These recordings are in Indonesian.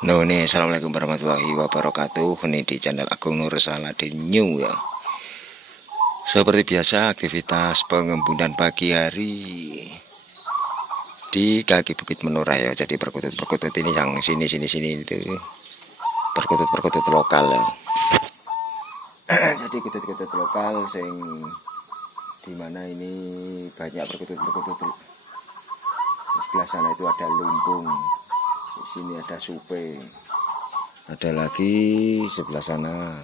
No, nih, assalamualaikum warahmatullahi wabarakatuh. Ini di channel Agung Nur Saladin New ya. Seperti biasa, aktivitas pengembunan pagi hari di kaki Bukit Menora ya. Jadi perkutut ini yang sini itu perkutut lokal ya. Jadi kutut lokal sing dimana ini banyak perkutut. Sebelah sana itu ada lumbung. Di sini ada supe, ada lagi sebelah sana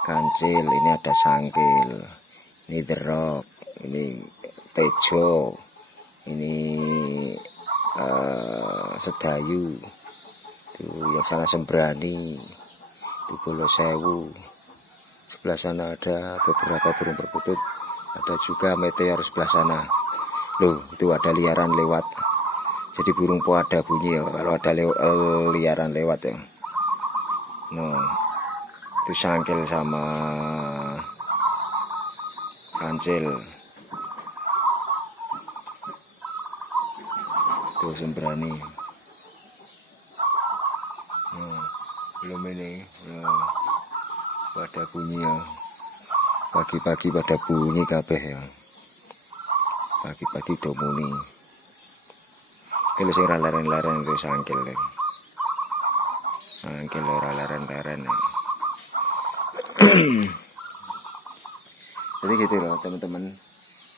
kancil, ini ada sangkil, ini derok, ini tejo, ini sedayu, tuh yang sana sembrani, itu bolo sewu. Sebelah sana ada beberapa burung perkutut, ada juga meteor sebelah sana. Loh, itu ada liaran lewat. Jadi burung po ada bunyi ya kalau ada liaran lewat ya. Nah, itu sangkil sama kancil. Tuh sembrani. Nah, belum ini. Nah, pada bunyi ya. Pagi-pagi pada bunyi kabeh ya. Pagi-pagi do muni. Kalau sing laren-laren itu sangkil deh. Sangkil ora laren-laren. Jadi gitu loh teman-teman.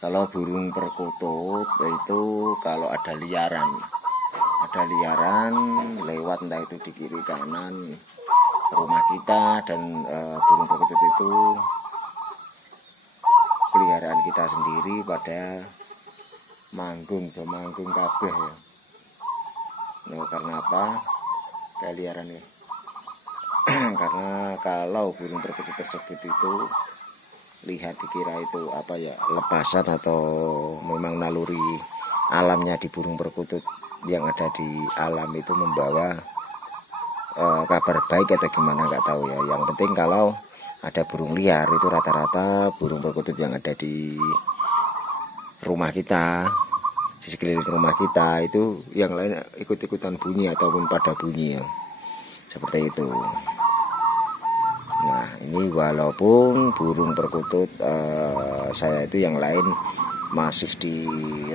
Kalau burung perkutut itu kalau ada liaran lewat entah itu di kiri kanan rumah kita dan burung perkutut itu peliharaan kita sendiri pada manggung kabeh ya. Nah, karena apa? Liaran ya. Karena kalau burung perkutut tersebut itu lihat dikira itu apa ya, lepasan atau memang naluri alamnya di burung perkutut yang ada di alam itu membawa kabar baik atau gimana nggak tahu ya. Yang penting kalau ada burung liar itu rata-rata burung perkutut yang ada di rumah kita, di sekeliling rumah kita itu yang lain ikut-ikutan bunyi ataupun pada bunyi ya. Seperti itu. Nah, ini walaupun burung perkutut saya itu yang lain masih di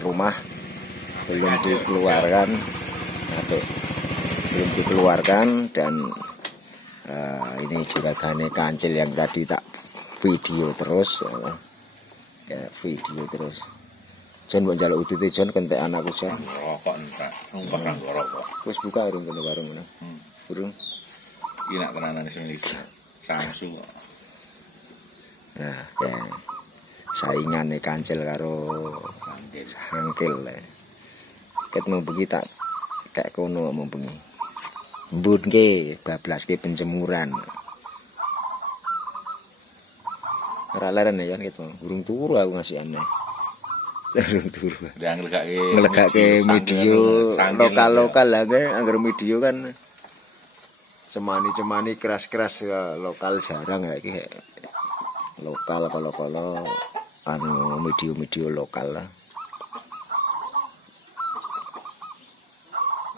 rumah belum dikeluarkan dan ini juga gane kancil yang tadi tak video terus ya, video terus. Jon mbok njaluk udute Jon kentek anakku Jon. Rokok enggak, numpah nang rokok. Wis buka urung kene warung ngono. Burung. Iki nak tenanan sing iki. Samsu. Nah, ya. Saingane kancil karo sangkil le. Ket mau bengi tak kayak kono mau bengi. Mbunke bablaske penjemuran. Ora leren ya gitu. Burung turu aku ngasih aneh. Burung turu. Ngelegake video lokal lah ke anggar video kan cemani keras ya, lokal jarang ya iki lokal kalau anu video lokal lah.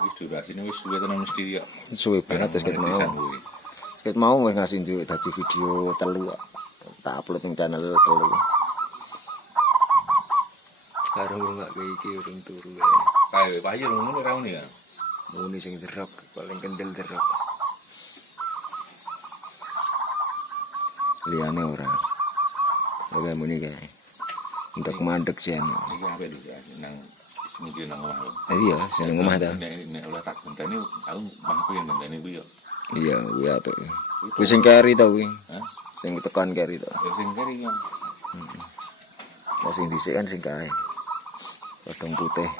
Wis durasine wis suwe tenan mesti ya. Suwe banget wis ket mau wis ngasih dadi video telu tak upload ning channel telu. Sekarang nggak kayak iki urung turu ya. Kae payu ngono ora muni ya. Muni sing derok paling kendel derok. Liane ora. Oke muni kae. Untuk mandek sih anu. Iki apik lho nang iki nang omah lho. Iya, sing omah ta. Nek ora tak genteni aku mangko yen genteni kuwi yo. Iya, kuwi apik. Kuwi sing keri to kuwi. Hah? Sing tekan keri to. Sing keri yo. Lah sing dhisik kan sing kae. Kodong putih.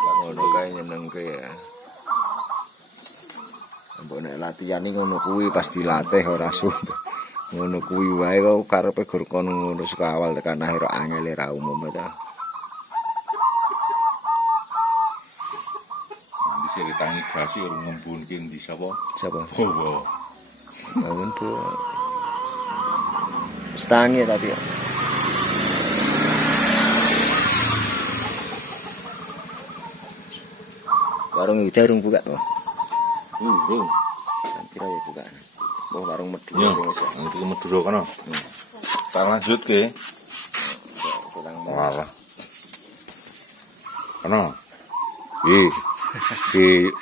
Ngono kae nyenengke ya. Mbok nek latihan ngono kuwi pas dilatih ora sumpah. Ngono kuwi wae kok karepe gur kono ngono sekawal tekan akhir angel ra umum ta. Bisa ditangi gasi urung ngembunke ndi sapa? Sapa? Oh. Bangun tuh. Stangi tapi ya. Warung Yuda urung buka to. Urung. Kira ya buka. Oh warung Madura Yo, wis ya. iki Madura kono. Tak lanjutke. Kurang Walah. Kono.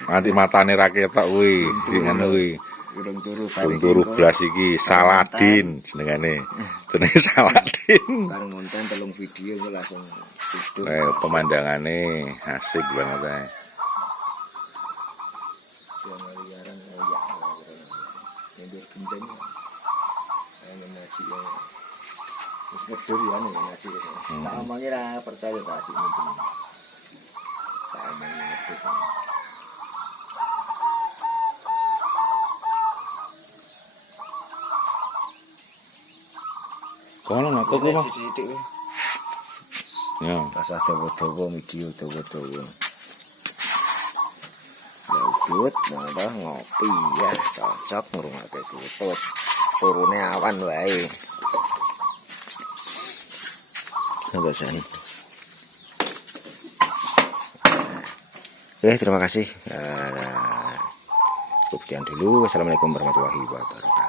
Nanti matane ra ketok kuwi, ngono kuwi. urung turu Turu blas iki Saladin jenengane. Jenenge Saladin. Bareng nonton telung video kok langsung tidur. Pemandangane asik banget ae. Yang liaran ya. Nyindir gendeng. Ayo nasi ya. Wis ngedur ya nasi. Tak omongi ra percaya tak asik mungkin. Tak omongi ngedur. Kono ngaku ku, Mas. Sithik-sithik. Ya. Rasah dawa-dawa video dawa-dawa. Laut, nambah ngopi ya, cocok ngrungokake kutut. Turune awan wae. Ngapain? Oke, terima kasih. Cukup sekian dulu. Wassalamualaikum warahmatullahi wabarakatuh.